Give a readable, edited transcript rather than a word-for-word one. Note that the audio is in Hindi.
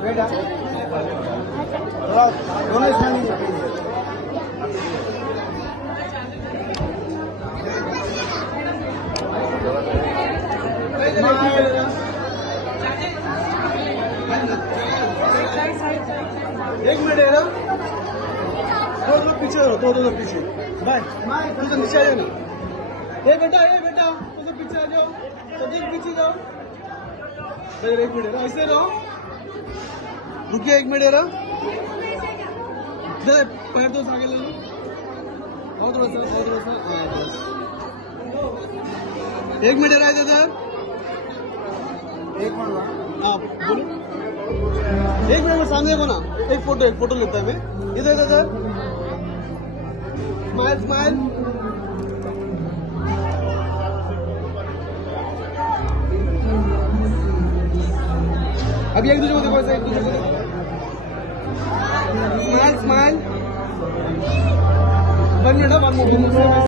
बेटा थोड़ा दोनों स्थान एक मिनट है ना दो पीछे दो पीछे बाय तू तो नीचे आ जाओ ना ये बेटा तू तो पीछे आ जाओ तो पीछे जाओ एक मिनट है ऐसे रहो रुकिए एक मिनट है ना पैर तो आगे ले लो और थोड़ा सा एक मिनट है सर एक मिनट आप बोलो एक मिनट में सामने को ना एक फोटो लेता है मैं इधर सर स्माइल अभी एक दूसरे को देखो ऐसा एक दूसरे को देखो स्माइल 1 मिनट 1 मिनट